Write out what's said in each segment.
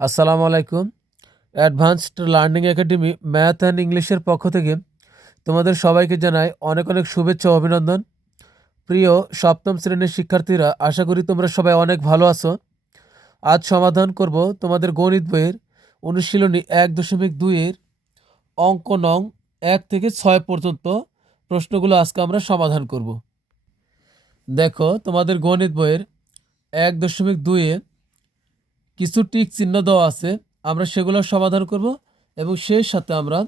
আসসালামু আলাইকুম। Advanced learning academy math and ইংলিশের পক্ষ থেকে তোমাদের সবাইকে জানাই অনেক অনেক শুভেচ্ছা ও অভিনন্দন। প্রিয় সপ্তম শ্রেণীর শিক্ষার্থীরা, আশা করি তোমরা সবাই অনেক ভালো আছো। আজ সমাধান করব তোমাদের গণিত বইয়ের অনুশীলনী 1.2-এর অঙ্ক নং 1 থেকে 6 পর্যন্ত প্রশ্নগুলো আজকে আমরা সমাধান করব। দেখো, তোমাদের গণিত বইয়ের 1.2-এ কিছু টিক চিহ্ন দেওয়া আছে, আমরা সেগুলো সমাধান করব এবং সেই সাথে আমরা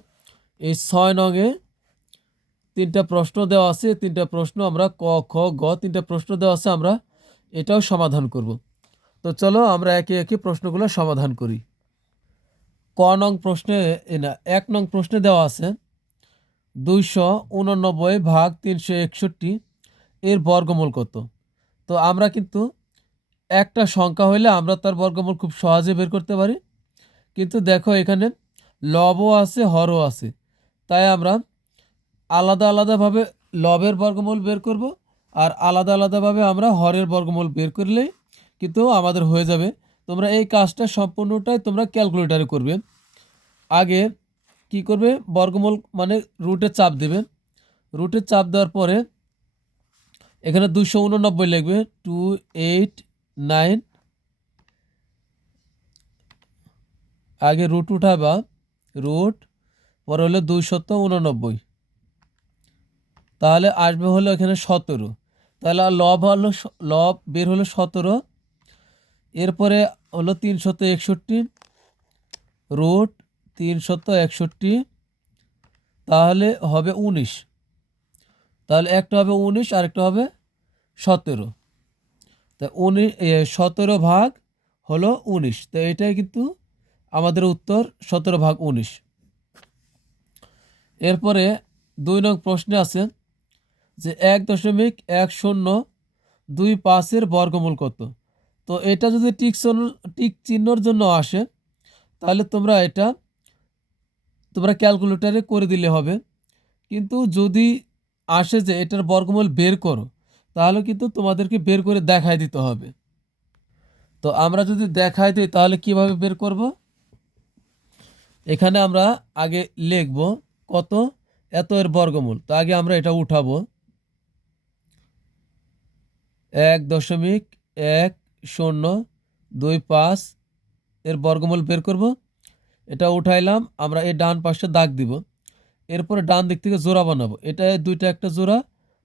এই 6 নংয়ে 3টা প্রশ্ন দেওয়া আছে। 3টা প্রশ্ন আমরা ক, খ, গ 3টা প্রশ্ন দেওয়া আছে, আমরা এটাও সমাধান করব। তো চলো আমরা একে একে প্রশ্নগুলো সমাধান করি। ক নং প্রশ্নে না 1 নং প্রশ্নে দেওয়া আছে 289 ভাগ 361 এর বর্গমূল কত। তো আমরা কিন্তু একটা সংখ্যা হইলে আমরা তার বর্গমূল খুব সহজে বের করতে পারি, কিন্তু দেখো এখানে লবও আছে, হরও আছে, তাই আমরা আলাদা আলাদাভাবে লবের বর্গমূল বের করব আর আলাদা আলাদাভাবে আমরা হরের বর্গমূল বের করলেই কিন্তু আমাদের হয়ে যাবে। তোমরা এই কাজটা সম্পূর্ণটাই তোমরা ক্যালকুলেটারে করবে। আগে কি করবে, বর্গমূল মানে রুটে চাপ দেবে। রুটে চাপ দেওয়ার পরে এখানে 289 লিখবে, 289, আগে রুট উঠাবা, রুট পরে হলো 289, তাহলে আসবে হলো এখানে 17। তাহলে লব হলো লব বের হলো 17, এরপরে হলো 361 রুট 361, তাহলে হবে 19। তাহলে একটা হবে 19 আর একটা হবে 17। তা 17 ভাগ হলো 19, তো এটাই কিন্তু আমাদের উত্তর, 17 ভাগ 19। এরপরে 2 নং প্রশ্নে আছে যে 1.1025 বর্গমূল কত। তো এটা যদি টিক চিহ্নর জন্য আসে তাহলে তোমরা ক্যালকুলেটারে করে দিলে হবে, কিন্তু যদি আসে যে এটার বর্গমূল বের করো তাহলে কিন্তু তোমাদেরকে বের করে দেখায় দিতে হবে। তো আমরা যদি দেখাই দিই তাহলে কিভাবে বের করব, এখানে আমরা আগে লিখব কত, এত এর বর্গমূল। তো আগে আমরা এটা উঠাবো, 1.1025 এর বর্গমূল বের করব। এটা উঠাইলাম, আমরা এই ডান পাশে দাগ দিব, এরপরে ডান দিক থেকে জোড়া বানাবো। এটা দুইটা একটা জোড়া,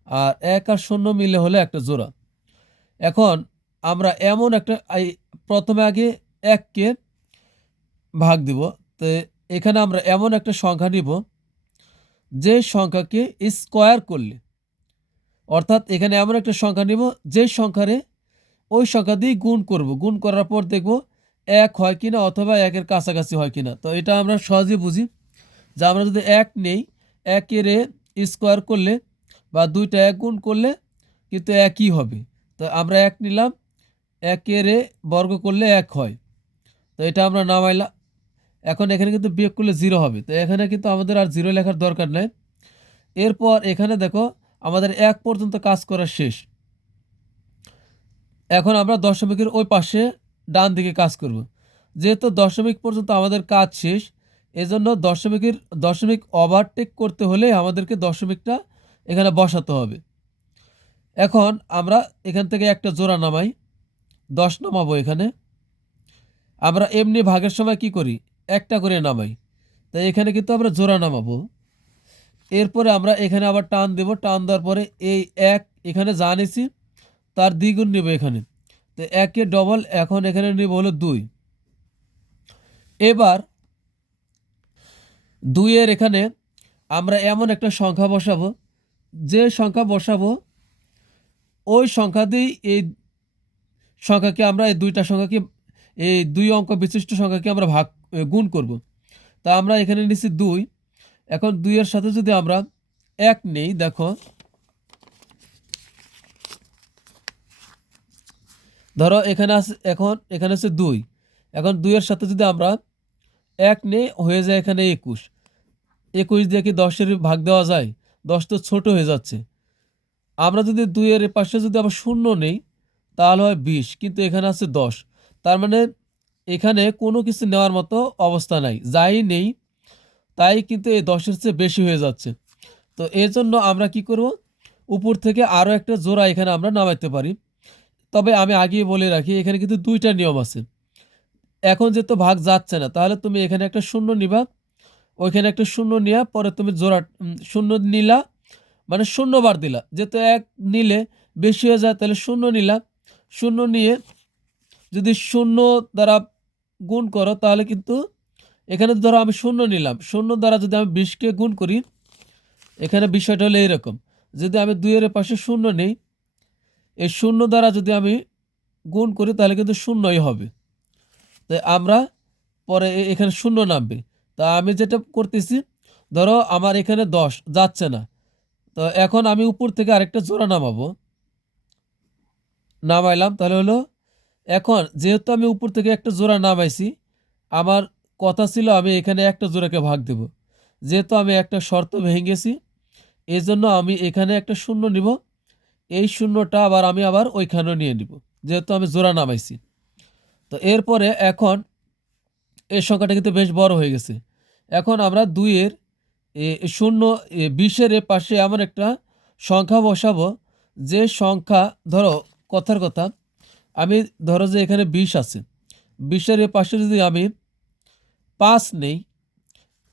আর 1 আর 0 মিলে হলে একটা জোড়া। এখন আমরা এমন একটা প্রথমে আগে 1কে ভাগ দিব। তো এখানে আমরা এমন একটা সংখ্যা নিব যে সংখ্যাকে স্কোয়ার করলে, অর্থাৎ এখানে এমন একটা সংখ্যা নিব যে সংখ্যারে ওই সংখ্যা দিয়ে গুণ করব, গুণ করার পর দেখব 1 হয় কিনা অথবা 1-এর কাছাকাছি হয় কিনা। তো এটা আমরা সহজে বুঝি যে আমরা যদি 1 নেই, 1-এর স্কোয়ার করলে বা 2টা 1 গুণ করলে কিন্তু একই হবে। তো আমরা 1 নিলাম, 1-এর বর্গ করলে 1 হয়, তো এটা আমরা নামাইলাম। এখন এখানে কিন্তু বিয়োগ করলে 0 হবে, তো এখানে কিন্তু আমাদের আর 0 লেখার দরকার নেই। এরপর এখানে দেখো আমাদের 1 পর্যন্ত কাজ করা শেষ। এখন আমরা দশমিকের ওই পাশে ডান দিকে কাজ করব। যেহেতু দশমিক পর্যন্ত আমাদের কাজ শেষ, এজন্য দশমিক ওভারটেক করতে হলে আমাদেরকে দশমিকটা এখানে বসাতে হবে। এখন আমরা এখান থেকে একটা জোড়া নামাই, 10 নামাবো। এখানে আমরা এমনি ভাগের সময় কি করি, একটা করে নামাই, তাই এখানে কিন্তু আমরা জোড়া নামাবো। এরপরে আমরা এখানে আবার টান দেব, টান দেওয়ার পরে এই 1 এখানে যা নিছি তার দ্বিগুণ নেব এখানে, তো 1-এর ডবল, এখন এখানে নেব হলো 2। এবার 2-এর এখানে আমরা এমন একটা সংখ্যা বসাবো, যে সংখ্যা বসাবো ওই সংখ্যা দিয়ে এই সংখ্যাকে আমরা এই দুইটা সংখ্যাকে, এই 2 অঙ্ক বিশিষ্ট সংখ্যাকে আমরা গুণ করব। তা আমরা এখানে নিচ্ছি 2। এখন 2-এর সাথে যদি আমরা 1 নেই, দেখো ধরো এখানে আছে, এখন এখানে আছে 2, এখন 2-এর সাথে যদি আমরা 1 নেই, হয়ে যায় এখানে 21। 21 দিয়ে কি 10-এর ভাগ দেওয়া যায়? 10 তো ছোট হয়ে যাচ্ছে। আমরা যদি 2-এর পাশে যদি আবার 0 নেই তাহলে হয় 20, কিন্তু এখানে আছে 10। তার মানে এখানে কোনো কিছু নেওয়ার মতো অবস্থা নাই, যাই নেই তাই কিন্তু এই 10-এর চেয়ে বেশি হয়ে যাচ্ছে। তো এর জন্য আমরা কি করব, উপর থেকে আরও একটা জোড়া এখানে আমরা নামাইতে পারি। তবে আমি আগেই বলে রাখি এখানে কিন্তু দুইটা নিয়ম আছে। এখন যেহেতু ভাগ যাচ্ছে না, তাহলে তুমি এখানে একটা শূন্য নিবা, ওইখানে একটা শূন্য নেওয়া পরে তুমি জোড়া শূন্য নিলা, মানে শূন্যবার দিলা। যেহেতু এক নিলে বেশি হয়ে যায়, তাহলে শূন্য নিলা। শূন্য নিয়ে যদি শূন্য দ্বারা গুণ করো, তাহলে কিন্তু এখানে ধরো আমি শূন্য নিলাম, শূন্য দ্বারা যদি আমি 20কে গুণ করি, এখানে বিষয়টা হলো এইরকম, যদি আমি 2-এর পাশে শূন্য নেই, এই শূন্য দ্বারা যদি আমি গুণ করি তাহলে কিন্তু শূন্যই হবে। তাই আমরা পরে এখানে শূন্য নামবে। তা আমি যেটা করতেছি, ধরো আমার এখানে 10 যাচ্ছে না, তো এখন আমি উপর থেকে আরেকটা জোড়া নামাবো, নামাইলাম। তাহলে হলো এখন যেহেতু আমি উপর থেকে একটা জোড়া নামাইছি, আমার কথা ছিল আমি এখানে একটা জোড়াকে ভাগ দেব। যেহেতু আমি একটা শর্ত ভেঙেছি, এই জন্য আমি এখানে একটা শূন্য নিব, এই শূন্যটা আমি আবার ওইখানেও নিয়ে নিব, যেহেতু আমি জোড়া নামাইছি। তো এরপরে এখন এই সংখ্যাটা কিন্তু বেশ বড় হয়ে গেছে। এখন আমরা 2-এর শূন্য 20-এর পাশে এমন একটা সংখ্যা বসাবো, যে সংখ্যা ধরো কথার কথা, আমি ধরো যে এখানে 20 আছে, 20-এর পাশে যদি আমি 5 নেই,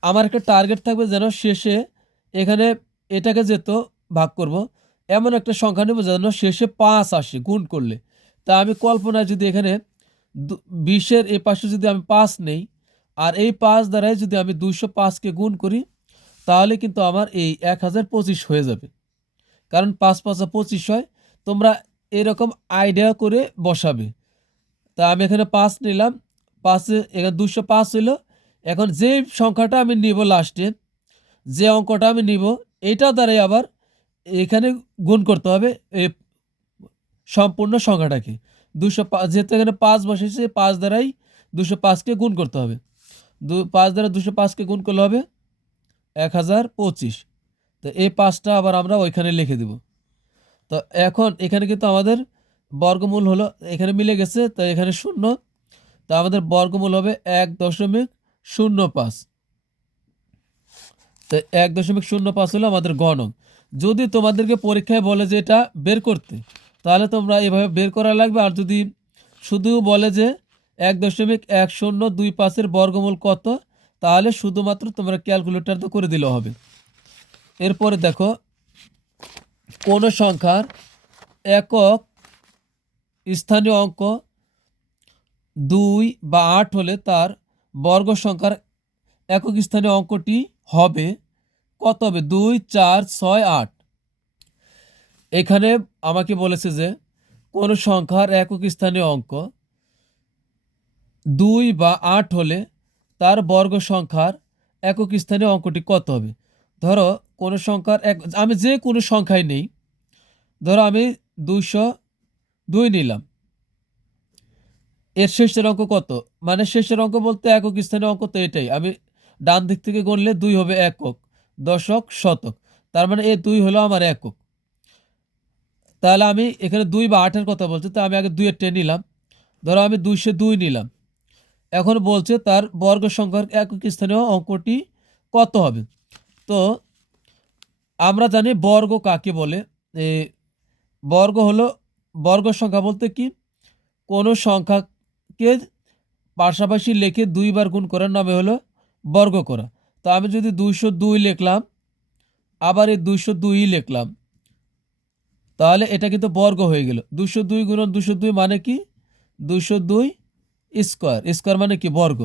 আমার একটা টার্গেট থাকবে যেন শেষে এখানে এটাকে যেত ভাগ করব, এমন একটা সংখ্যা নেব যেন শেষে 5 আসে গুণ করলে। তা আমি কল্পনায় যদি এখানে 20-এর পাশে যদি আমি 5 নেই, আর এই 5 দ্বারাই যদি আমি 205কে গুণ করি, তাহলে কিন্তু আমার এই 1025 হয়ে যাবে। কারণ 5 5 25 হয়। তোমরা এরকম আইডিয়া করে বসাবে। তা আমি এখানে 5 নিলাম, 5-এ এখানে 205 হইল। এখন যে সংখ্যাটা আমি নিব লাস্টে, যে অঙ্কটা আমি নিব, এটা দ্বারাই আবার এখানে গুণ করতে হবে এই সম্পূর্ণ সংখ্যাটাকে। 205, যেহেতু এখানে 5 বসেছে, 5 দ্বারাই 205কে গুণ করতে হবে। 5 দ্বারা 205কে গুণ করলে হবে 1025। তো এই 5টা আবার আমরা ওইখানে লিখে দেব। তো এখন এখানে কিন্তু আমাদের বর্গমূল হলো, এখানে মিলে গেছে, তো এখানে শূন্য, তো আমাদের বর্গমূল হবে 1.05। তো 1.05 হলো আমাদের গণক। যদি তোমাদেরকে পরীক্ষায় বলে যে এটা বের করতে, তাহলে তোমরা এভাবে বের করা লাগবে। আর যদি শুধু বলে যে 1.1025-এর বর্গমূল কত, তাহলে শুধুমাত্র তোমরা ক্যালকুলেটরতে করে দিলেও হবে। এরপরে দেখো, কোন সংখ্যার একক স্থানীয় অঙ্ক 2 বা 8 হলে তার বর্গ সংখ্যার একক স্থানীয় অঙ্কটি হবে কত হবে? 2, 4, 6, 8। এখানে আমাকে বলেছে যে কোন সংখ্যার একক স্থানীয় অঙ্ক 2 বা 8 হলে তার বর্গ সংখ্যার একক স্থানীয় অঙ্কটি কত হবে। ধরো কোন সংখ্যার আমি যে কোনো সংখ্যাই নেই, ধরো আমি 202 নিলাম, এর শেষের অঙ্ক কত, মানে শেষের অঙ্ক বলতে একক স্থানীয় অঙ্ক তো এটাই। আমি ডান দিক থেকে গুনলে 2 হবে একক, দশক, শতক, তার মানে এই 2 হলো আমার একক। তাহলে আমি এখানে 2 বা 8-এর কথা বলছি, তো আমি আগে 2-এর টেন নিলাম। ধরো আমি 202 নিলাম, এখন বলছে তার বর্গ সংখ্যার একক স্থানীয় অঙ্কটি কত হবে। তো আমরা জানি বর্গ কাকে বলে। বর্গ হলো, বর্গ সংখ্যা বলতে কি, কোনো সংখ্যাকে পাশাপাশি লিখে 2 বার গুণ করার নামে হলো বর্গ করা। তো আমি যদি 202 লিখলাম, আবার এই 202 লিখলাম, তাহলে এটা কিন্তু বর্গ হয়ে গেল। 202 গুণন 202 মানে কি, 202 স্কোয়ার, স্কোয়ার মানে কি বর্গ।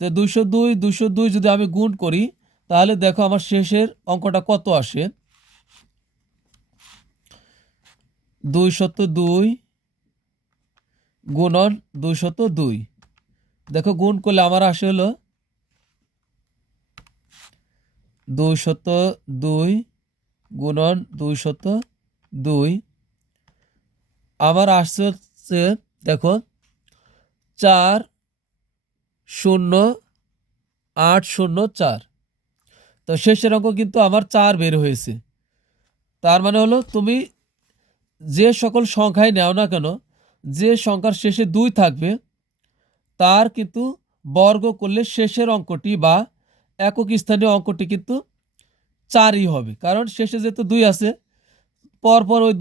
তো 202 যদি আমি গুণ করি, তাহলে দেখো আমার শেষের অঙ্কটা কত আসে। 202 গুণন 202, দেখো গুণ করলে আমার আসে হলো 202 গুণন 202, আমার আসছে হচ্ছে দেখো 40804। তো শেষের অঙ্ক কিন্তু আমার 4 বের হয়েছে। তার মানে হলো তুমি যে সকল সংখ্যায় নাও না কেন, যে সংখ্যার শেষে 2 থাকবে, তার কিন্তু বর্গ করলে শেষের অঙ্কটি বা একক স্থানীয় অঙ্কটি কিন্তু 4ই হবে, কারণ শেষে যেহেতু 2 আছে, পরপর ওই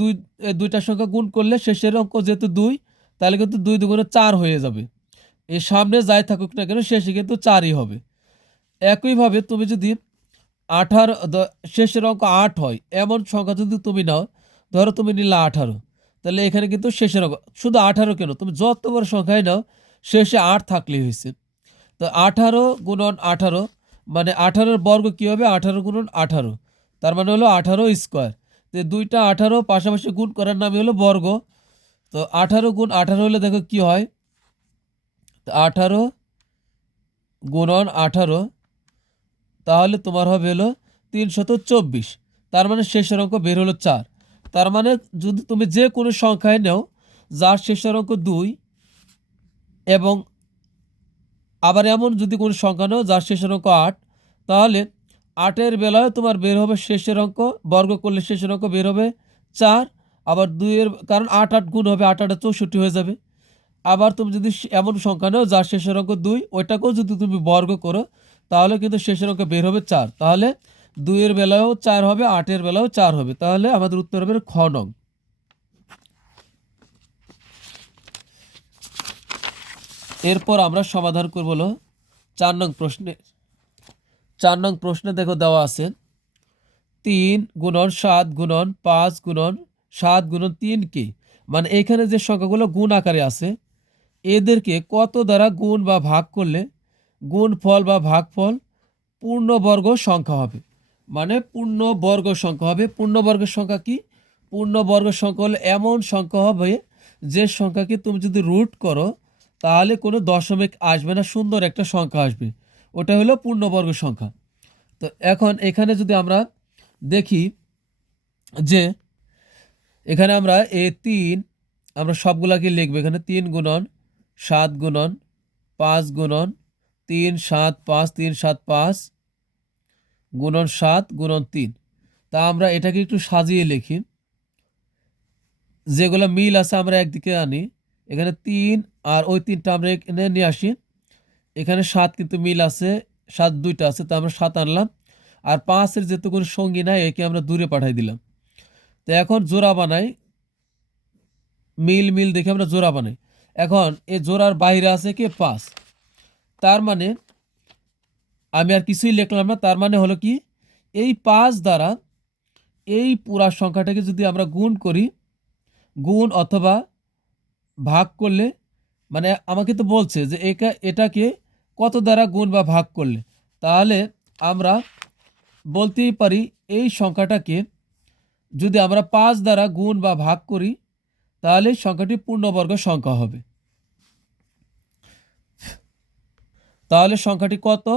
দুইটার সংখ্যা গুণ করলে শেষের অঙ্ক যেহেতু 2, তাহলে কিন্তু 2 দুগুণে 4 হয়ে যাবে। এর সামনে যাই থাকুক না কেন শেষে কিন্তু 4ই হবে। একইভাবে তুমি যদি 18 শেষের অঙ্ক 8 হয় এমন সংখ্যা যদি তুমি নাও, ধরো তুমি নিলে 18, তাহলে এখানে কিন্তু শেষের অঙ্ক শুধু 18 কেন, তুমি যত বড় সংখ্যাই নাও শেষে 8 থাকলেই হয়েছে। তো 18 গুণন 18 মানে 18-এর বর্গ কী হবে? 18 গুণন 18, তার মানে হলো 18 স্কোয়ার। তো দুইটা 18 পাশাপাশি গুণ করার নামই হলো বর্গ। তো 18 গুণ 18 হলে দেখো কি হয়, তো 18 গুণন 18, তাহলে তোমার হবে হলো 324, তার মানে শেষের অঙ্ক বের হলো 4। তার মানে যদি তুমি যে কোনো সংখ্যায় নাও যার শেষের অঙ্ক 2, এবং আবার এমন যদি কোনো সংখ্যা নাও যার শেষের অঙ্ক 8, তাহলে 8-এর বেলায় তোমার বের হবে শেষের অঙ্ক, বর্গ করলে শেষের অঙ্ক বের হবে 4। আবার 2-এর, কারণ 8 8 গুণ হবে, 8 8 64 হয়ে যাবে। আবার তুমি যদি এমন সংখ্যা নাও যার শেষের অঙ্ক 2, ওইটাকেও যদি তুমি বর্গ করো তাহলে কিন্তু শেষের অঙ্ক বের হবে 4। তাহলে 2-এর বেলায়ও 4 হবে, 8-এর বেলায়ও 4 হবে। তাহলে আমাদের উত্তর হবে খ নং। এরপর আমরা সমাধান করব হলো 4 নং প্রশ্নে। 4 নং প্রশ্নে দেখো দেওয়া আছে 3 গুণন 7 গুণন 5 গুণন 7 গুণন 3 কি, মানে এখানে যে সংখ্যাগুলো গুণ আকারে আছে এদেরকে কত দ্বারা গুণ বা ভাগ করলে গুণফল বা ভাগফল পূর্ণবর্গ সংখ্যা হবে। মানে পূর্ণবর্গ সংখ্যা হবে। পূর্ণবর্গের সংখ্যা কি? পূর্ণবর্গ সংখ্যা হলে এমন সংখ্যা হবে যে সংখ্যাকে তুমি যদি রুট করো তাহলে কোনো দশমিক আসবে না, সুন্দর একটা সংখ্যা আসবে, ওটা হলো পূর্ণবর্গ সংখ্যা। তো এখন এখানে যদি আমরা দেখি যে এখানে আমরা 3 আমরা সবগুলাকে লিখবো। এখানে 3 গুণন 7 গুণন 5 গুণন 3 7 5 3 7 5 গুণন 7 গুণন 3। তা আমরা এটাকে একটু সাজিয়ে লিখি, যেগুলো মিল আছে আমরা একদিকে আনি। এখানে 3 আর ওই 3টা আমরা এখানে নিয়ে আসি। এখানে 7 কিন্তু মিল আছে, 7 দুইটা আছে, তো আমরা 7 আনলাম। আর 5-এর যেহেতু কোনো সঙ্গী নাই একে আমরা দূরে পাঠাই দিলাম। তো এখন জোড়া বানাই, মিল মিল দেখে আমরা জোড়া বানাই। এখন এই জোড়ার বাইরে আছে কি 5, তার মানে আমি আর কিছুই লিখলাম না, তার মানে হলো কি এই 5 দ্বারা এই পুরা সংখ্যাটাকে যদি আমরা গুণ করি, গুণ অথবা ভাগ করলে, মানে আমাকে তো বলছে যে এটাকে কত দ্বারা গুণ বা ভাগ করলে, তাহলে আমরা বলতেই পারি এই সংখ্যাটাকে যদি আমরা 5 দ্বারা গুণ বা ভাগ করি তাহলে সংখ্যাটি পূর্ণবর্গ সংখ্যা হবে। তাহলে সংখ্যাটি কত?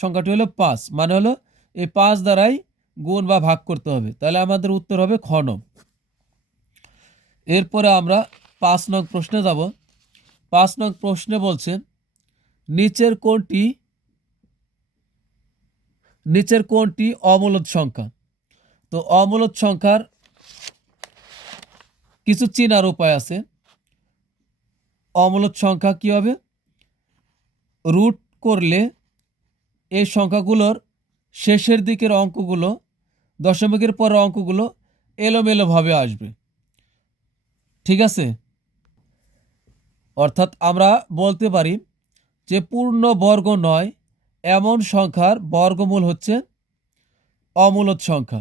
সংখ্যাটি হলো 5, মানে হলো এই 5 দ্বারাই গুণ বা ভাগ করতে হবে। তাহলে আমাদের উত্তর হবে খ নং। এরপরে আমরা 5 নং প্রশ্নে যাব। 5 নং প্রশ্নে বলছে নিচের কোনটি অমূলদ সংখ্যা? তো অমূলদ সংখ্যার কিছু চেনার উপায় আছে। অমূলদ সংখ্যা কি হবে? রুট করলে এই সংখ্যাগুলোর শেষের দিকের অঙ্কগুলো, দশমিকের পরের অঙ্কগুলো এলোমেলোভাবে আসবে। ঠিক আছে, অর্থাৎ আমরা বলতে পারি যে পূর্ণ বর্গ নয় এমন সংখ্যার বর্গমূল হচ্ছে অমূলদ সংখ্যা।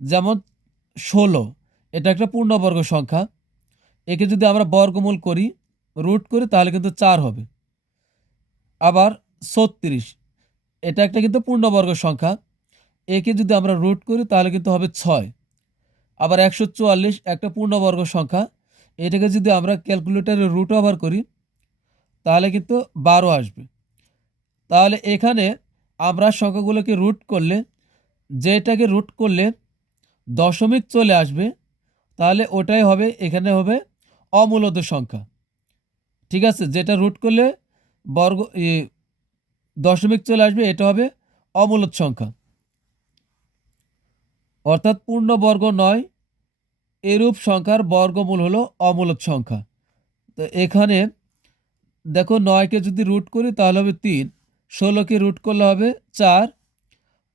যেমন 16, এটা একটা পূর্ণবর্গ সংখ্যা, একে যদি আমরা বর্গমূল করি, রুট করি, তাহলে কিন্তু 4 হবে। আবার 36, এটা একটা কিন্তু পূর্ণবর্গ সংখ্যা, একে যদি আমরা রুট করি তাহলে কিন্তু হবে 6। আবার 144 একটা পূর্ণবর্গ সংখ্যা, এটাকে যদি আমরা ক্যালকুলেটরে রুট ওভার করি তাহলে কিন্তু 12 আসবে। তাহলে এখানে আমরা সংখ্যাগুলোকে রুট করলে, যেটাকে রুট করলে দশমিক চলে আসবে, তাহলে ওটাই হবে, এখানে হবে অমূলদ সংখ্যা। ঠিক আছে, যেটা রুট করলে বর্গ দশমিক চলে আসবে এটা হবে অমূলদ সংখ্যা। অর্থাৎ পূর্ণবর্গ নয় এরূপ সংখ্যার বর্গমূল হলো অমূলদ সংখ্যা। তো এখানে দেখো 9কে যদি রুট করি তাহলে হবে 3, 16কে রুট করলে হবে 4,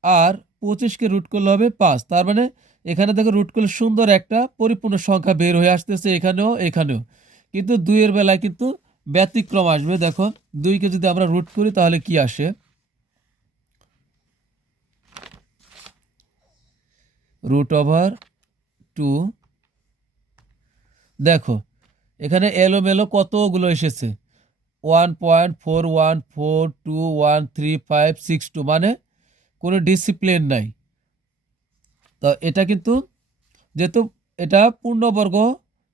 আর 25কে রুট করলে হবে 5। তার মানে এখানে দেখো রুট করলে সুন্দর একটা পরিপূর্ণ সংখ্যা বের হয়ে আসতেছে, এখানেও এখানেও। কিন্তু 2-এর বেলায় কিন্তু ব্যতিক্রম আসবে। দেখো 2কে যদি আমরা রুট করি তাহলে কি আসে, √2। দেখো এখানে এলোমেলো কতগুলো এসেছে, 1.41421356 মানে কোনো ডিসিপ্লিন নাই। তো এটা কিন্তু যেহেতু এটা পূর্ণবর্গ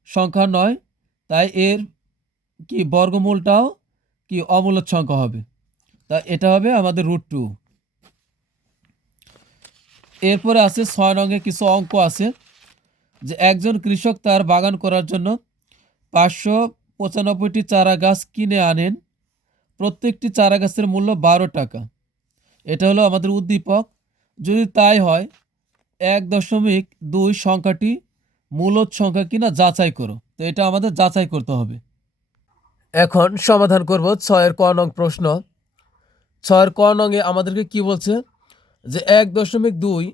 সংখ্যা নয়, তাই এর কি বর্গমূলটাও কি অমূলদ সংখ্যা হবে। তা এটা হবে আমাদের √2। এরপরে আছে 6 নঙে কিছু অঙ্ক আছে, যে একজন কৃষক তার বাগান করার জন্য 595টি চারা গাছ কিনে আনেন, প্রত্যেকটি চারা গাছের মূল্য 12 টাকা। এটা হলো আমাদের উদ্দীপক। যদি তাই হয় 1.2 সংখ্যাটি মূলদ সংখ্যা কিনা যাচাই করো। তো এটা আমাদের যাচাই করতে হবে। এখন সমাধান করব 6-এর ক নং প্রশ্ন। 6-এর ক নঙে আমাদেরকে কি বলছে, যে 1.2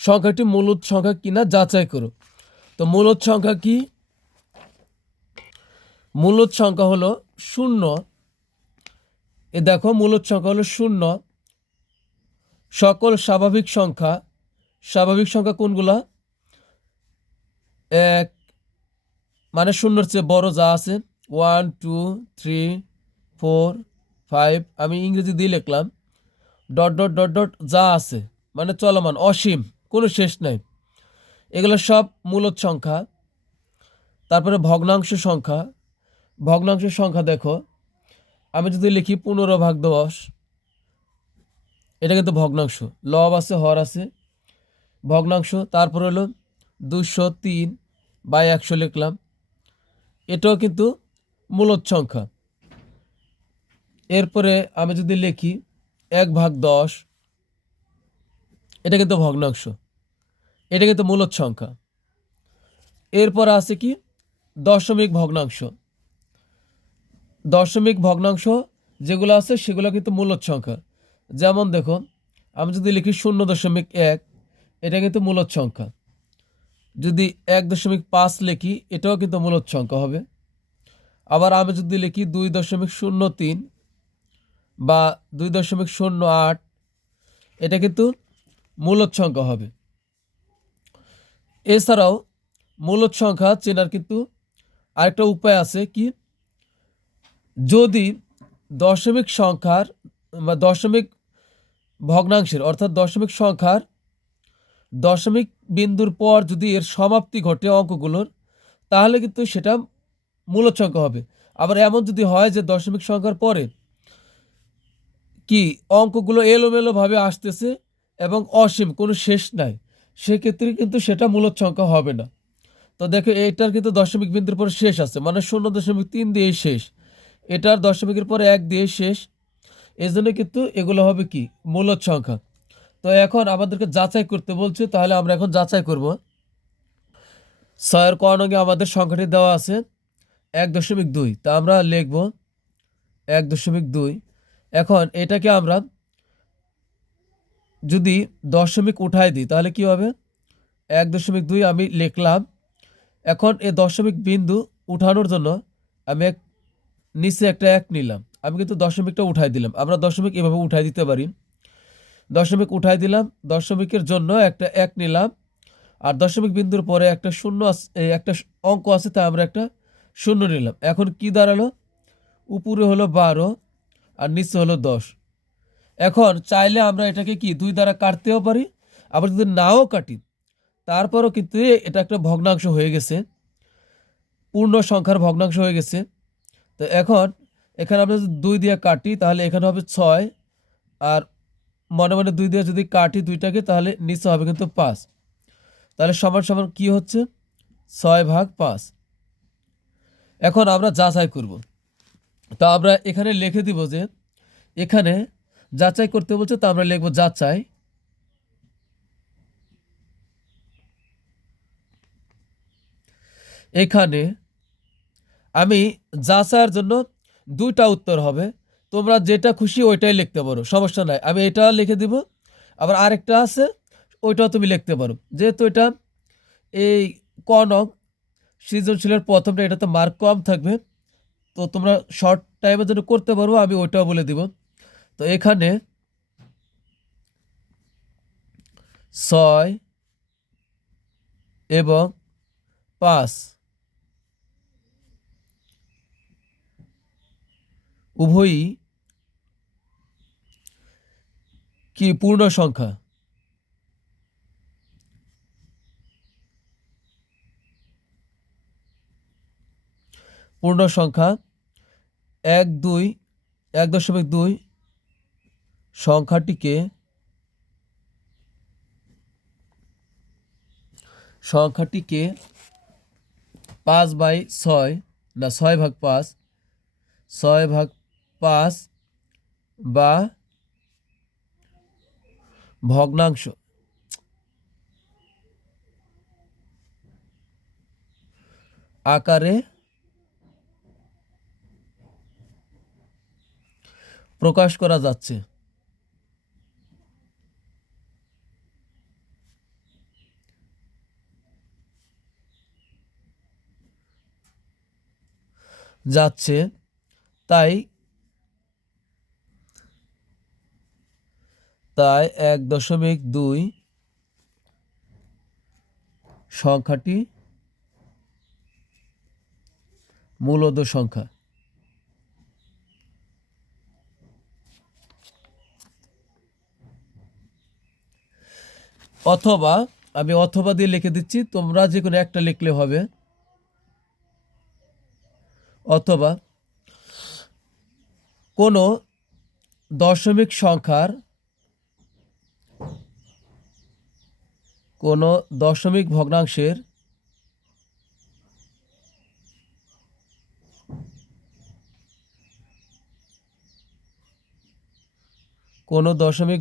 সংখ্যাটি মূলদ সংখ্যা কিনা যাচাই করো। তো মূলদ সংখ্যা কি? মূলদ সংখ্যা হলো 0। এ দেখো মূলদ সংখ্যা হলো 0। সকল স্বাভাবিক সংখ্যা কোনগুলা? 1 মানে 0-র চেয়ে বড় যা আছে, 1 2 3 4 5, আমি ইংরেজি দিয়ে লিখলাম, ডট ডট ডট ডট যা আছে মানে চলমান, অসীম, কোনো শেষ নাই, এগুলো সব মূলদ সংখ্যা। তারপরে ভগ্নাংশ সংখ্যা দেখো, আমি যদি লিখি 15/10, এটা কিন্তু ভগ্নাংশ, লব আছে হর আছে, ভগ্নাংশ। তারপর হলো 203/100 লিখলাম, এটাও কিন্তু মূলদ সংখ্যা। এরপরে আমি যদি লিখি 1/10, এটা কিন্তু ভগ্নাংশ, এটা কিন্তু মূলদ সংখ্যা। এরপর আছে কি দশমিক ভগ্নাংশ যেগুলো আছে সেগুলো কিন্তু মূলদ সংখ্যা। যেমন দেখো আমি যদি লিখি 0.1, এটা কিন্তু মূলদ সংখ্যা। যদি 1.5 লিখি এটাও কিন্তু মূলদ সংখ্যা হবে। আবার আমি যদি লিখি 2.03 বা 2.08, এটা কিন্তু মূলদ সংখ্যা হবে। এছাড়াও মূলদ সংখ্যা চেনার কিন্তু আরেকটা উপায় আছে, কি যদি দশমিক সংখ্যার বা দশমিক ভগ্নাংশের অর্থাৎ দশমিক সংখ্যার দশমিক বিন্দুর পর যদি এর সমাপ্তি ঘটে অঙ্কগুলোর, তাহলে কিন্তু সেটা মূলদ সংখ্যা হবে। আবার এমন যদি হয় যে দশমিক সংখ্যার পরে কি অঙ্কগুলো এলোমেলোভাবে আসতেছে এবং অসীম, কোনো শেষ নাই, সেক্ষেত্রে কিন্তু সেটা মূলদ সংখ্যা হবে না। তো দেখো এটার কিন্তু দশমিক বিন্দুর পরে শেষ আছে, মানে 0.3 দিয়েই শেষ, এটার দশমিকের পরে 1 দিয়ে শেষ, এই জন্য কিন্তু এগুলো হবে কি মূলদ সংখ্যা। তো এখন আমাদেরকে যাচাই করতে বলছে, তাহলে আমরা এখন যাচাই করব। 6-এর ক নঙে আমাদের সংখ্যাটি দেওয়া আছে 1.2, তা আমরা লিখব 1.2। এখন এটাকে আমরা যদি দশমিক উঠাই দিই তাহলে কি হবে, 1.2 আমি লিখলাম। এখন এই দশমিক বিন্দু উঠানোর জন্য আমি নিচে একটা 1 নিলাম, আমি কিন্তু দশমিকটা উঠাই দিলাম। আমরা দশমিক এভাবে উঠাই দিতে পারি, দশমিক উঠাই দিলাম, দশমিকের জন্য একটা 1 নিলাম, আর দশমিক বিন্দুর পরে একটা শূন্য একটা অঙ্ক আছে, তাই আমরা একটা 0 নিলাম। এখন কি দাঁড়ালো, উপরে হলো 12 আর নিচে হলো 10। এখন চাইলে আমরা এটাকে কি 2 দ্বারা কাটতেও পারি, আবার যদি নাও কাটি তারপরও কিন্তু এটা একটা ভগ্নাংশ হয়ে গেছে, পূর্ণ সংখ্যার ভগ্নাংশ হয়ে গেছে। তো এখন এখানে আমরা যদি 2 দিয়ে কাটি তাহলে এখানে হবে 6, আর মনে মনে 2 দিয়ে যদি কাটি দুইটাকে তাহলে নিচে হবে কিন্তু 5। তাহলে সমান সমান কি হচ্ছে, 6/5। এখন আমরা যাচাই করব। তো আমরা এখানে লিখে দিব যে এখানে যাচাই করতে বলছে, তো আমরা লিখব যাচাই। এখানে আমি যাচাইয়ের জন্য দুইটা উত্তর হবে, তোমরা যেটা খুশি ওইটাই লিখতে পারো, সমস্যা নাই। আমি এটা লিখে দিব, আবার আরেকটা আছে ওইটাও তুমি লিখতে পারো। যেহেতু এটা এই ক নং সৃজনশীলের প্রথমটা, এটাতে মার্ক কম থাকবে, তো তোমরা শর্ট টাইমের জন্য করতে পারবো, আমি ওইটাও বলে দিব। তো এখানে 6 এবং 5 উভয়ই কি পূর্ণ সংখ্যা? পূর্ণ সংখ্যা 1.2 সংখ্যাটিকে 5/6 না 6/5 6/5 বা ভগ্নাংশ আকারে প্রকাশ করা যাচ্ছে। তাই 1.2 সংখ্যাটি মূলদ সংখ্যা। অথবা আমি অথবা দিয়ে লিখে দিচ্ছি, তোমরা যে কোনো একটা লিখলে হবে। অথবা কোনো দশমিক সংখ্যার কোনো দশমিক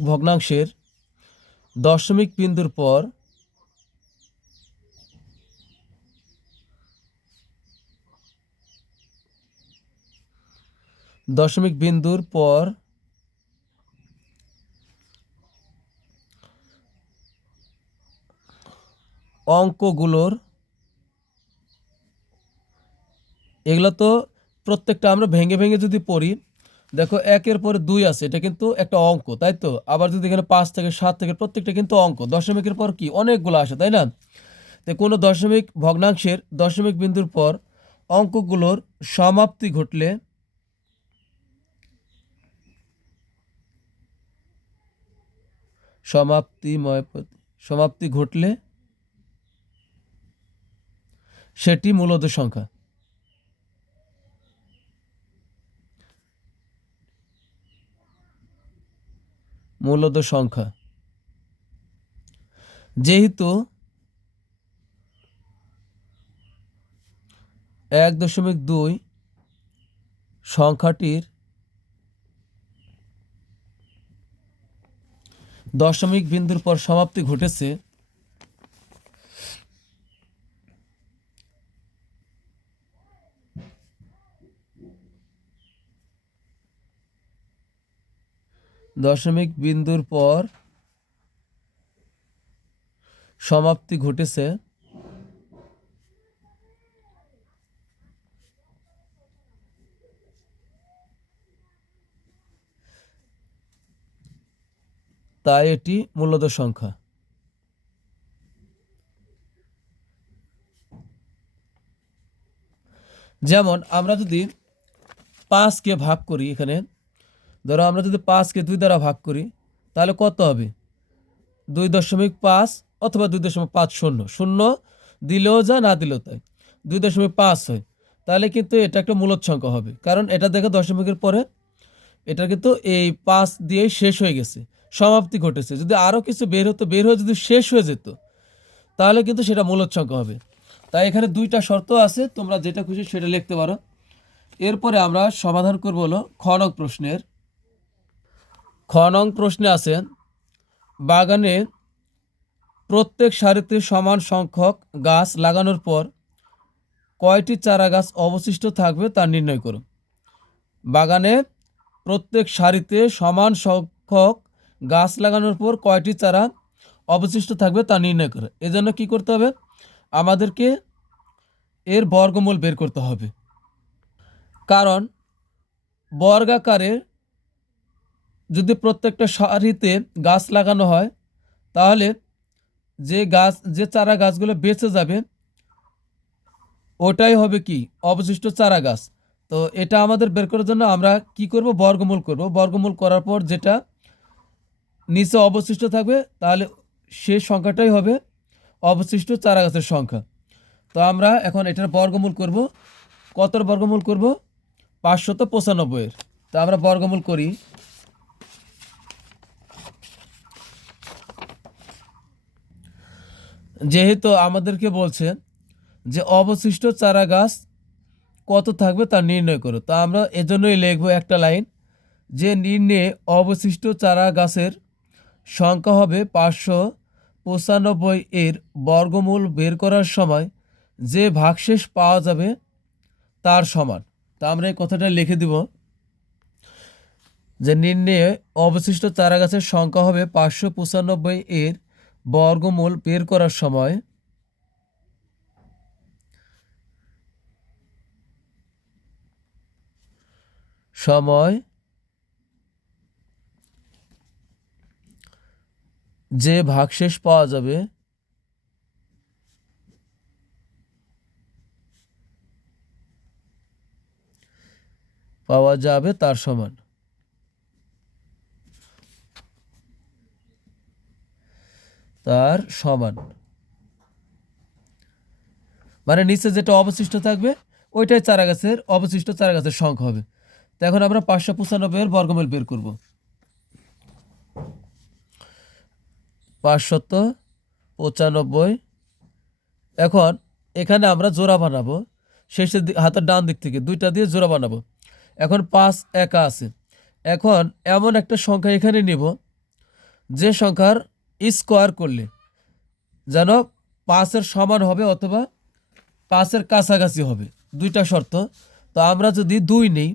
ভগ্নাংশের দশমিক বিন্দুর পর অঙ্কগুলোর, এগুলো তো প্রত্যেকটা আমরা ভেঙে ভেঙে যদি পড়ি, দেখো 1-এর পরে 2 আছে, এটা কিন্তু একটা অঙ্ক, তাই তো। আবার যদি এখানে 5 থেকে 7 থেকে, প্রত্যেকটা কিন্তু অঙ্ক। দশমিকের পর কি অনেকগুলো আসে, তাই না? তো কোনো দশমিক ভগ্নাংশের দশমিক বিন্দুর পর অঙ্কগুলোর সমাপ্তি ঘটলে সেটি মূলদ সংখ্যা। যেহেতু 1.2 সংখ্যাটির দশমিক বিন্দুর পর সমাপ্তি ঘটেছে, তাই এটি মূলদ সংখ্যা। যেমন আমরা যদি 5কে ভাগ করি, এখানে ধরো আমরা যদি 5কে 2 দ্বারা ভাগ করি, তাহলে কত হবে? 2.5 অথবা 2.50, শূন্য দিলেও যা না দিলেও তাই, 2.5 হয়। তাহলে কিন্তু এটা একটা মূলদ সংখ্যা হবে, কারণ এটা দেখো দশমিকের পরে এটা কিন্তু এই 5 দিয়েই শেষ হয়ে গেছে, সমাপ্তি ঘটেছে। যদি আরও কিছু বের হয়ে যদি শেষ হয়ে যেত, তাহলে কিন্তু সেটা মূলদ সংখ্যা হবে। তাই এখানে 2টা শর্ত আছে, তোমরা যেটা খুশি সেটা লিখতে পারো। এরপরে আমরা সমাধান করব হলো খ নং প্রশ্নের। খ নং প্রশ্নে আছে, বাগানে প্রত্যেক সারিতে সমান সংখ্যক গাছ লাগানোর পর কয়টি চারা গাছ অবশিষ্ট থাকবে তা নির্ণয় করো। বাগানে প্রত্যেক সারিতে সমান সংখ্যক গাছ লাগানোর পর কয়টি চারা অবশিষ্ট থাকবে তা নির্ণয় করে। এজন্য কি করতে হবে, আমাদেরকে এর বর্গমূল বের করতে হবে। কারণ বর্গাকারের যদি প্রত্যেকটা সারিতে গাছ লাগানো হয় তাহলে যে চারা গাছগুলো বেঁচে যাবে ওটাই হবে কি অবশিষ্ট চারা গাছ। তো এটা আমাদের বের করার জন্য আমরা কি করব, বর্গমূল করব। বর্গমূল করার পর যেটা নিচে অবশিষ্ট থাকবে তাহলে সে সংখ্যাটাই হবে অবশিষ্ট চারা গাছের সংখ্যা। তো আমরা এখন এটার বর্গমূল করব। কতর বর্গমূল করব? 595-এর। তো আমরা বর্গমূল করি। যেহেতু আমাদেরকে বলছে যে অবশিষ্ট চারা গাছ কত থাকবে তা নির্ণয় করো, তা আমরা এজন্যই লিখবো একটা লাইন যে নির্ণয়ে অবশিষ্ট চারা গাছের সংখ্যা হবে 595 এর বর্গমূল বের করার সময় যে ভাগশেষ পাওয়া যাবে তার সমান। তা আমরা এই কথাটা লিখে দিব যে নির্ণয়ে অবশিষ্ট চারা গাছের সংখ্যা হবে 595 এর বর্গমূল বের করার সময় যে ভাগশেষ পাওয়া যাবে তার সমান। মানে নিচে যেটা অবশিষ্ট থাকবে ওইটাই অবশিষ্ট চারা গাছের সংখ্যা হবে। তো এখন আমরা 595 এর বর্গমূল বের করব। 595। এখন এখানে আমরা জোড়া বানাবো, শেষের হাতের ডান দিক থেকে দুইটা দিয়ে জোড়া বানাবো। এখন 5 একা আছে। এখন এমন একটা সংখ্যা এখানে নিব যে সংখ্যার স্কোয়ার করলে যেন 5-এর সমান হবে অথবা 5-এর কাছাকাছি হবে, দুইটা শর্ত। তো আমরা যদি 2 নেই,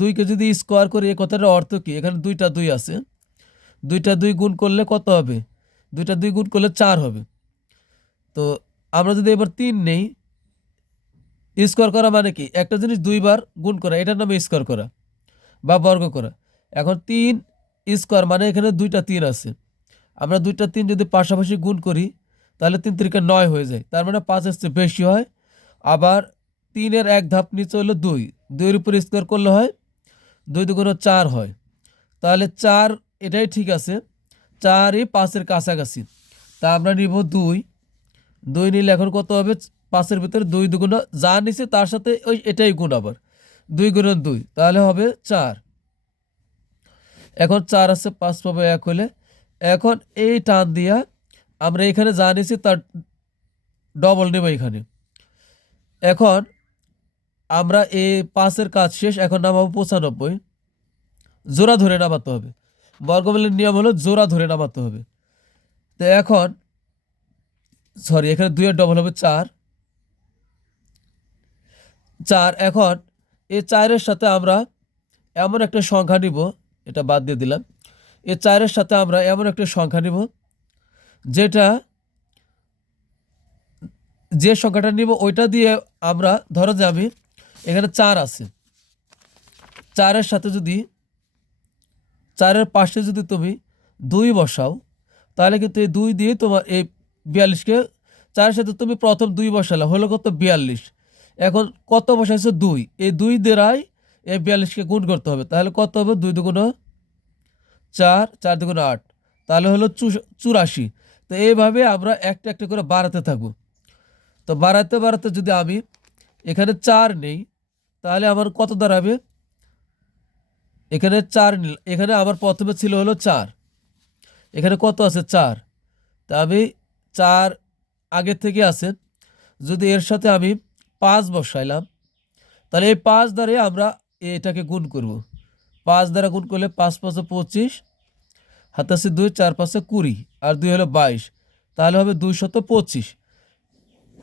2কে যদি স্কোয়ার করি, এই কথাটার অর্থ কি, এখানে 2টা 2 আছে, 2টা 2 গুণ করলে কত হবে, 2টা 2 গুণ করলে 4 হবে। তো আমরা যদি এবার 3 নেই, স্কোয়ার করা মানে কি, একটা জিনিস 2 বার গুণ করা, এটার নামে স্কোয়ার করা বা বর্গ করা। এখন 3 স্কোয়ার মানে এখানে 2টা 3 আছে, আমরা 2টা 3 যদি পাশাপাশি গুণ করি তাহলে 3 3 9 হয়ে যায়, তার মানে 5-এর চেয়ে বেশি হয়। আবার 3-এর এক ধাপ নিচে হলো 2, 2-এর উপরে স্কোয়ার করলে হয় 2 2 4 হয়। তাহলে 4 এটাই ঠিক আছে, 4ই 5-এর কাছাকাছি। তা আমরা নিব 2 নিলে এখন কত হবে, 5-এর ভিতরে 2 2 যা নিচে তার সাথে ওই এটাই গুণ, আবার 2 × 2 তাহলে হবে 4। এখন 4 আছে, 5 পাবো 1 হলে। এখন এই টান দিয়া আমরা এখানে যা নিছি তার ডবল নেব এখানে। এখন আমরা এই 5-এর কাজ শেষ, এখন নামাবো 95। জোড়া ধরে নামাতে হবে, বর্গমূলের নিয়ম হলো জোড়া ধরে নামাতে হবে। তো এখন এখানে 2-এর ডবল হবে 4। এখন এই 4-এর সাথে আমরা এমন একটা সংখ্যা নিব, এটা বাদ দিয়ে দিলাম। এই 4-এর সাথে আমরা এমন একটা সংখ্যা নিব যেটা যে সংখ্যাটা নিব ওইটা দিয়ে আমরা, ধরো যে আমি এখানে 4 আছে, 4-এর সাথে যদি 4-এর পাশে যদি তুমি 2 বসাও তাহলে কিন্তু এই 2 দিয়ে তোমার এই 42-কে 4-এর সাথে তুমি প্রথম 2 বসালে হলো কত, 42। এখন কত বসাইছো, 2, এই 2 দ্বারাই এই 42-কে গুণ করতে হবে, তাহলে কত হবে, 2 2 4, 4 2 8, তাহলে হলো 84। তো এইভাবে আমরা একটা একটা করে বাড়াতে থাকবো। তো বাড়াতে বাড়াতে যদি আমি এখানে 4 নেই তাহলে আমার কত দাঁড়াবে, এখানে 4 এখানে আমার প্রথমে ছিল হলো 4, এখানে কত আছে 4, তা আমি 4 আগে থেকে আছে, যদি এর সাথে আমি 5 বসাইলাম তাহলে এই 5 দ্বারা আমরা এটাকে গুণ করব। 5 দ্বারা গুণ করলে 5 5 25, হাতে আছে 2, 4 5 20 আর 2 হলো 22, তাহলে হবে 225।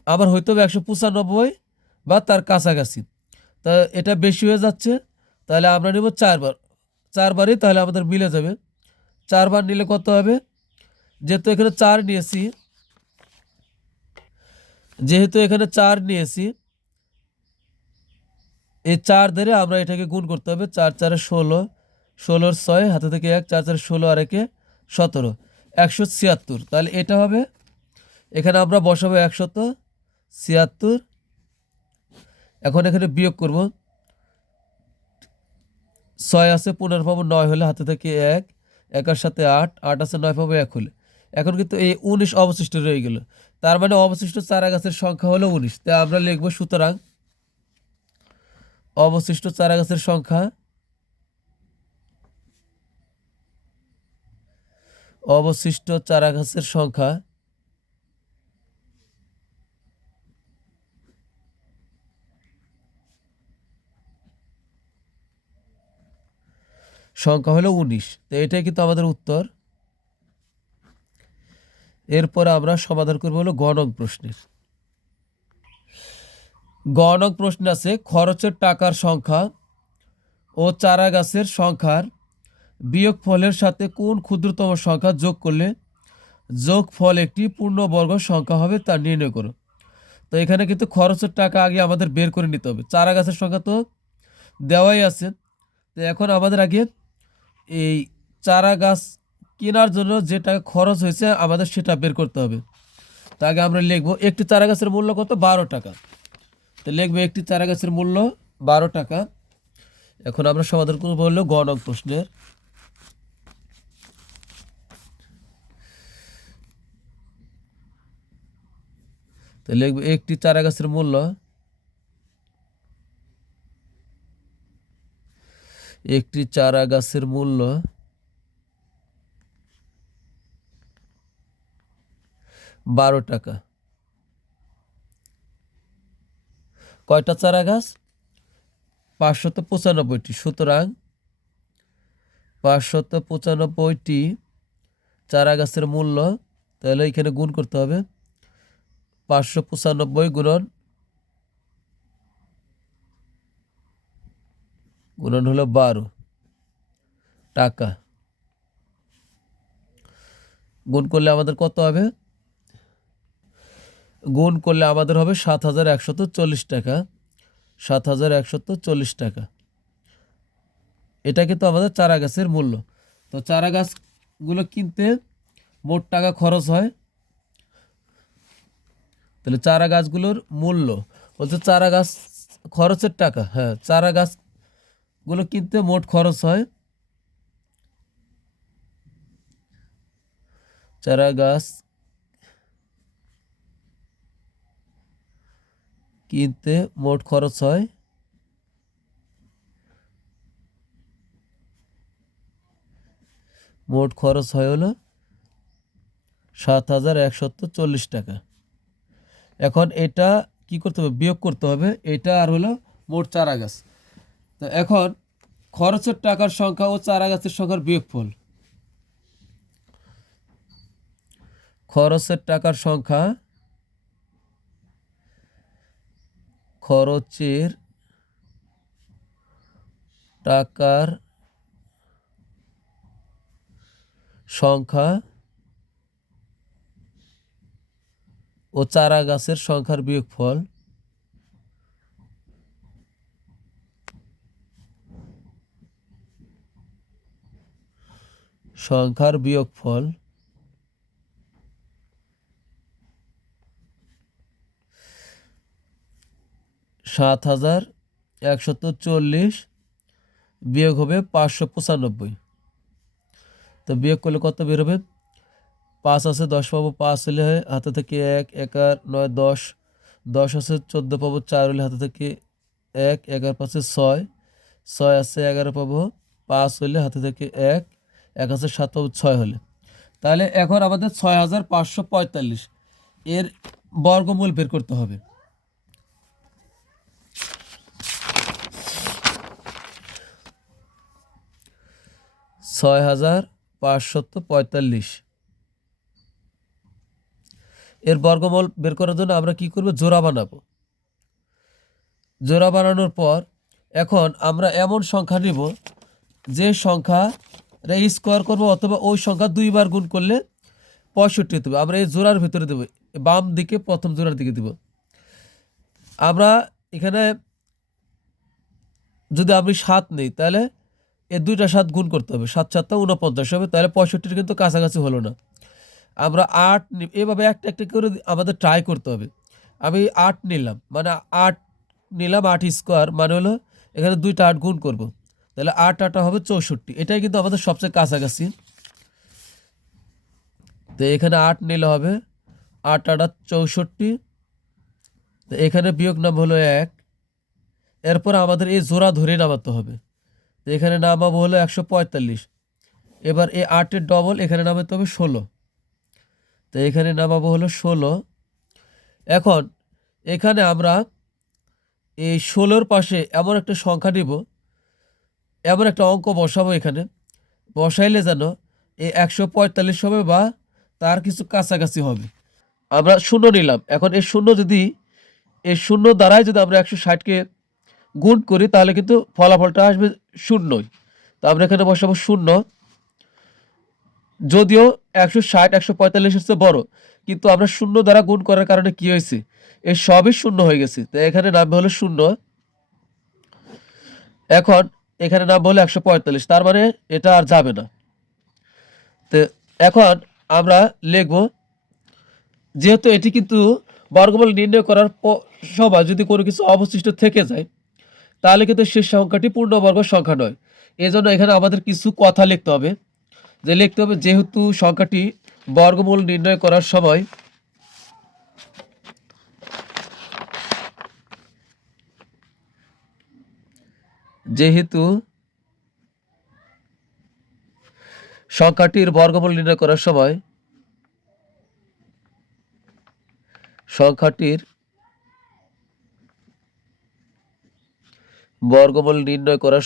আবার হয়তো হবে 195 বা তার কাছাকাছি। তো তা এটা বেশি হয়ে যাচ্ছে, তাহলে আমরা নেব 4 বার। 4 বারই তাহলে আমাদের মিলে যাবে। 4 বার নিলে কত হবে? যেহেতু এখানে 4 নিয়েছি, এই 4 ধরে আমরা এটাকে গুণ করতে হবে। 4 4 16, 16 6 হাতে থেকে 1, 4 4 16 আর 1 17, 176। তাহলে এটা হবে, এখানে আমরা বসাবো 176। এখন এখানে বিয়োগ করব। 6 আছে 15 পাবো 9 হলে, হাতে থেকে 1, 1 এর সাথে 8, 8 আছে 9 পাবো 1 হলে। এখন কিন্তু এই 19 অবশিষ্ট রয়ে গেল। তার মানে অবশিষ্ট চারা গাছের সংখ্যা হলো 19। তাই আমরা লিখব, সুতরাং অবশিষ্ট চারা গাছের সংখ্যা সংখ্যা হলো 19। তো এটাই কিন্তু আমাদের উত্তর। এরপরে আমরা সমাধান করবো হলো গ নং প্রশ্নের। গ নং প্রশ্ন আছে, খরচের টাকার সংখ্যা ও চারা গাছের সংখ্যার বিয়োগফলের সাথে কোন ক্ষুদ্রতম সংখ্যা যোগ করলে যোগফল একটি পূর্ণবর্গ সংখ্যা হবে তা নির্ণয় করো। তো এখানে কিন্তু খরচের টাকা আগে আমাদের বের করে নিতে হবে। চারা গাছের সংখ্যা তো দেওয়াই আছে। তো এখন আমাদের আগে এই চারা গাছ কেনার জন্য যে টাকা খরচ হয়েছে আমাদের সেটা বের করতে হবে। তো আগে আমরা লিখবো, একটি চারা গাছের মূল্য কত? 12 টাকা। তো লিখবো একটি চারা গাছের মূল্য 12 টাকা। এখন আমরা সমাধান করবো হলো গ নং প্রশ্নের। তো লিখবো একটি চারা গাছের মূল্য 12 টাকা। কয়টা চারা গাছ? 595টি। সুতরাং 595টি চারা গাছের মূল্য, তাহলে এখানে গুণ করতে হবে। 595 গুণন হলো 12 টাকা। গুণ করলে আমাদের কত হবে? গুণ করলে আমাদের হবে 7,140 টাকা। 7,140 টাকা। এটা কিন্তু আমাদের চারা গাছের মূল্য। তো চারা গাছগুলো কিনতে মোট টাকা খরচ হয়। তাহলে চারা গাছগুলোর মূল্য বলতে চারা গাছ খরচের টাকা, হ্যাঁ, চারা গাছগুলো কিনতে মোট খরচ হয়, চারা গাছ কিনতে মোট খরচ হয় হলো 7,140 টাকা। এখন এটা কি করতে হবে? বিয়োগ করতে হবে এটা আর হলো মোট চারা গাছ। তো এখন খরচের টাকার সংখ্যা ও চারা গাছের সংখ্যার বিয়োগফল। খরচের টাকার সংখ্যা, খরচের টাকার সংখ্যা ও চারা গাছের সংখ্যার বিয়োগফল। সংখ্যার বিয়োগফল 7,140 বিয়োগ হবে 595। তো বিয়োগ করলে কত বের হবে? 5 আছে 10 পাবো, 5 হলে হাতে থেকে 1, 1 আর 9 10, 10 আছে 14 পাবো, 4 হলে হাতে থেকে 1, 1 আর 5 6, 6 আছে 11 পাবো, 5 হলে হাতে থেকে 1, 1 আছে 7 পাবো, 6 হলে। তাহলে এখন আমাদের 6,545 এর বর্গমূল বের করতে হবে। 6,545 এর বর্গমূল বের করার জন্য আমরা কি করব? জোড়া বানাবো। জোড়া বানানোর পর এখন আমরা এমন সংখ্যা নিব যে সংখ্যা স্কোয়ার করবো অথবা ওই সংখ্যা 2 বার গুণ করলে 65 হতে হবে। আমরা এই জোড়ার ভিতরে দেবো, বাম দিকে প্রথম জোড়ার দিকে দেব। আমরা এখানে যদি আমি 7 নেই তাহলে এই 2টা 7 গুণ করতে হবে, 7 7 49 হবে, তাহলে 65 কিন্তু কাছাকাছি হলো না। আমরা 8 এভাবে একটা একটা করে আমাদের ট্রাই করতে হবে। আমি 8 নিলাম, মানে 8 নিলাম, 8 স্কোয়ার মানে হলো এখানে 2টা 8 গুণ করব, তাহলে 8 8 হবে 64। এটাই কিন্তু আমাদের সবচেয়ে কাছাকাছি। তো এখানে 8 নিলে হবে 8 8 64। তো এখানে বিয়োগ নাম হলো 1। এরপর আমাদের এই জোড়া ধরে নামাতে হবে। তো এখানে নামাবো হলো 145। এবার এই 8-এর ডবল এখানে নামাতে হবে 16। তো এখানে নামাবো হলো 16। এখন এখানে আমরা এই 16-র পাশে এমন একটা সংখ্যা নিব, এমন একটা অঙ্ক বসাবো, এখানে বসাইলে যেন এই 145 হবে বা তার কিছু কাছাকাছি হবে। আমরা 0 নিলাম, এখন এই 0 যদি এই 0 দ্বারাই যদি আমরা 160-কে গুণ করি তাহলে কিন্তু ফলাফলটা আসবে 0। তো আমরা এখানে বসাবো 0। যদিও 160 145 হচ্ছে বড়, কিন্তু আমরা 0 দ্বারা গুণ করার কারণে কি হয়েছে, এই সবই 0 হয়ে গেছে। তো এখানে নামবে হলো 0। এখন এখানে নামবে হলো 145, তার মানে এটা আর যাবে না। তো এখন আমরা লিখব, যেহেতু এটি কিন্তু বর্গমূল নির্ণয় করার সময় যদি কোনো কিছু অবশিষ্ট থেকে যায় তাহলে কিন্তু শেষ সংখ্যাটি পূর্ণবর্গ সংখ্যা নয়। এজন্য এখানে আমাদের কিছু কথা লিখতে হবে, যে লিখতে হবে যেহেতু সংখ্যাটি বর্গমূল নির্ণয় করার সময় যেহেতু সংখ্যাটির বর্গমূল নির্ণয় করার সময় সংখ্যাটির বর্গমূল নির্ণয় করার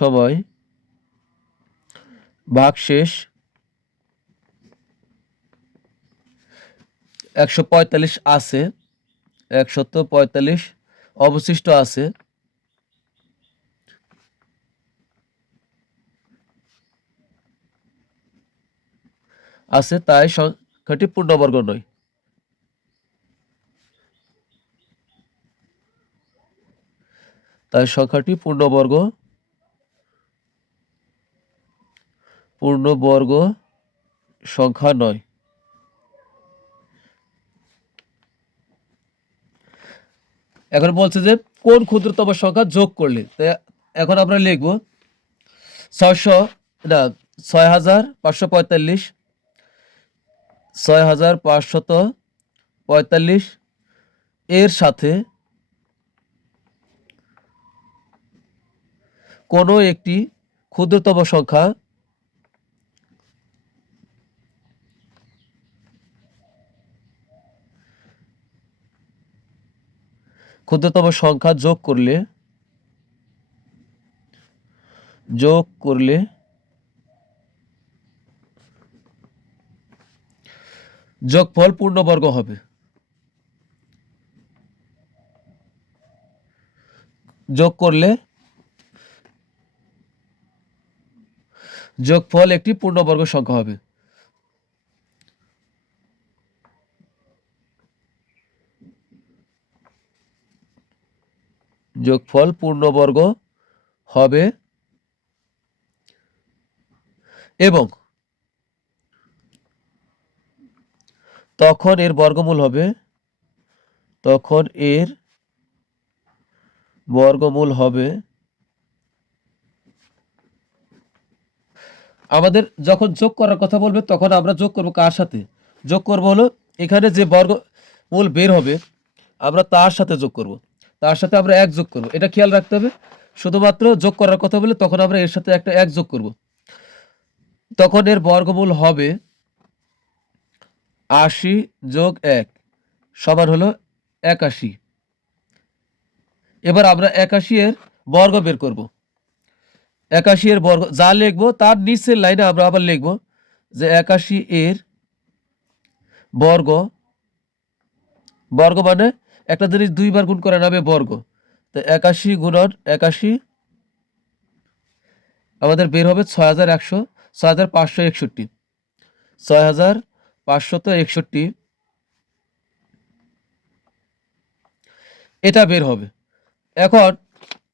সময় ভাগশেষ 145 আছে, 145 অবশিষ্ট আছে, তাই সংখ্যাটি পূর্ণবর্গ নয়। তাই সংখ্যাটি পূর্ণবর্গ সংখ্যা নয়। এখন বলছে যে কোন ক্ষুদ্রতম সংখ্যা যোগ করলে, এখন আমরা লিখব 6545 6545 এর সাথে কোনো একটি ক্ষুদ্রতম সংখ্যা যোগ করলে যোগফল পূর্ণবর্গ হবে। যোগফল একটি পূর্ণবর্গ সংখ্যা হবে। যোগফল পূর্ণবর্গ হবে এবং তখন এর বর্গমূল হবে আমাদের যখন যোগ করার কথা বলবে তখন আমরা যোগ করব কার সাথে, যোগ করব হলো এখানে যে বর্গমূল বের হবে আমরা তার সাথে যোগ করব, তার সাথে আমরা 1 যোগ করব। এটা খেয়াল রাখতে হবে, শুধুমাত্র যোগ করার কথা বলে তখন আমরা এর সাথে একটা 1 যোগ করব, তখন এর বর্গমূল হবে 80 যোগ 1 সমান হলো 81। এবার আমরা 81 এর বর্গ বের করব। 81 এর বর্গ যা লিখবো তার নিচের লাইনে আমরা আবার লিখব যে 81 এর বর্গ, বর্গ মানে একটা জিনিস দুইবার গুণ করার নামে বর্গ। তো 81 গুণন 81 আমাদের বের হবে 6100, 6561, 6561, এটা বের হবে। এখন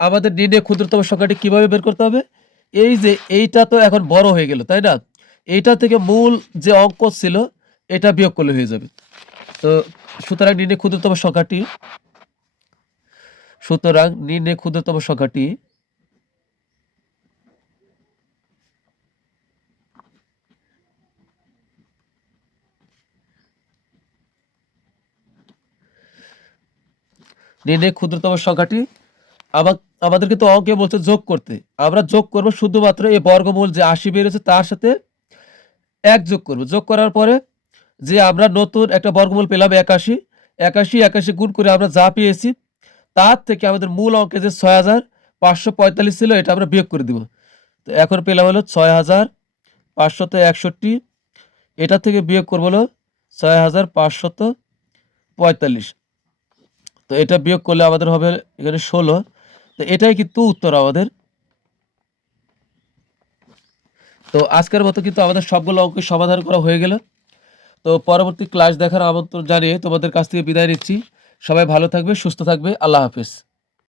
আমাদের নির্ণয় ক্ষুদ্রতম সংখ্যাটি কিভাবে বের করতে হবে? এই যে এইটা তো এখন বড় হয়ে গেল, তাই না? এইটা থেকে মূল যে অঙ্ক ছিল এটা বিয়োগ করলে হয়ে যাবে। তো সুতরাং নির্ণয় ক্ষুদ্রতম সংখ্যাটি, সুতরাং নির্ণয় ক্ষুদ্রতম সংখ্যাটি নির্ণয় ক্ষুদ্রতম সংখ্যাটি আমাদেরকে তো অঙ্কে বলছে যোগ করতে। আমরা যোগ করব শুধুমাত্র এই বর্গমূল যে 80 বেরিয়েছে তার সাথে 1 যোগ করব। যোগ করার পরে যে আমরা নতুন একটা বর্গমূল পেলাম 81, 81 গুণ করে আমরা যা পেয়েছি তার থেকে আমাদের মূল অঙ্কে যে 6545 ছিল এটা আমরা বিয়োগ করে দিব। তো এখন পেলাম হলো 6561, এটা থেকে বিয়োগ করবো হলো 6545। তো এটা বিয়োগ করলে আমাদের হবে এখানে 16। তো এটাই কিন্তু উত্তর আমাদের। তো আজকের মতো কিন্তু আমাদের সবগুলো অঙ্কের সমাধান করা হয়ে গেল। তো পরবর্তী ক্লাস দেখার আমন্ত্রণ জানিয়ে তোমাদের কাছ থেকে বিদায় নিচ্ছি। সবাই ভালো থাকবে, সুস্থ থাকবে। আল্লাহ হাফেজ।